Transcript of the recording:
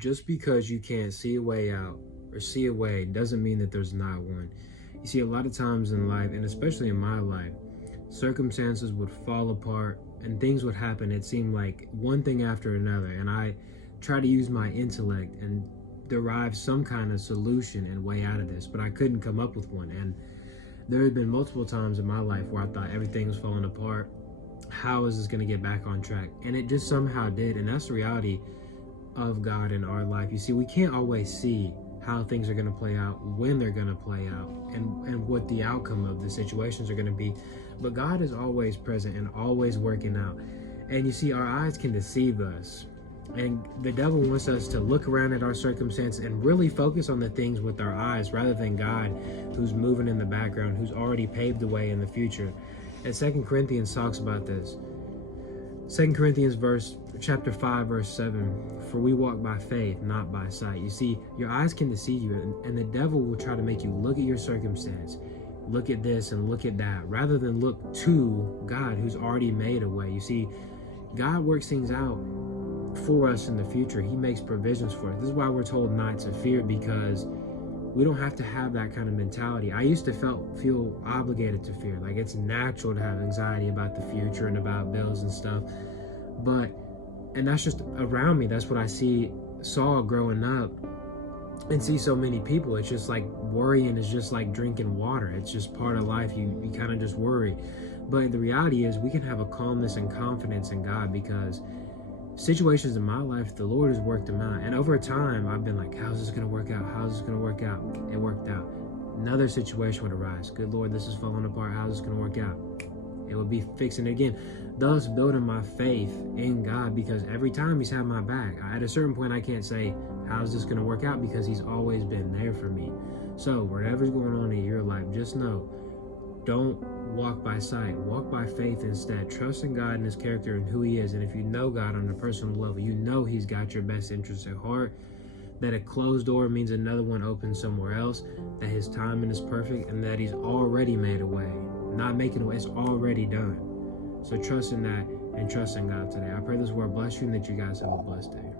just because you can't see a way out or see a way doesn't mean that there's not one. You see, a lot of times in life, and especially in my life, circumstances would fall apart and things would happen. It seemed like one thing after another, and I try to use my intellect and derive some kind of solution and way out of this, but I couldn't come up with one. And there had been multiple times in my life where I thought everything was falling apart. How is this going to get back on track? And it just somehow did. And that's the reality of God in our life. You see, we can't always see how things are going to play out, when they're going to play out, and what the outcome of the situations are going to be. But God is always present and always working out. And you see, our eyes can deceive us. And the devil wants us to look around at our circumstance and really focus on the things with our eyes rather than God, who's moving in the background, who's already paved the way in the future. And 2 Corinthians talks about this. 2 Corinthians chapter 5, verse 7, for we walk by faith, not by sight. You see, your eyes can deceive you, and the devil will try to make you look at your circumstance, look at this and look at that, rather than look to God, who's already made a way. You see, God works things out for us in the future. He makes provisions for us. This is why we're told not to fear, because we don't have to have that kind of mentality. I used to feel obligated to fear. Like, it's natural to have anxiety about the future and about bills and stuff. And that's just around me. That's what I saw growing up and see so many people. It's just like worrying is just like drinking water. It's just part of life. You kind of just worry. But the reality is we can have a calmness and confidence in God, because situations in my life, the Lord has worked them out. And over time, I've been like, how's this going to work out? How's this going to work out? It worked out. Another situation would arise. Good Lord, this is falling apart. How's this going to work out? It would be fixing it again. Thus building my faith in God, because every time He's had my back. At a certain point, I can't say, how's this going to work out? Because He's always been there for me. So whatever's going on in your life, just know, don't walk by sight, walk by faith instead. Trust in God and His character and who He is. And if you know God on a personal level, you know He's got your best interests at heart, that a closed door means another one opens somewhere else, that His timing is perfect, and that He's already made a way. Not making a way, it's already done. So trust in that and trust in God today. I pray this word bless you and that you guys have a blessed day.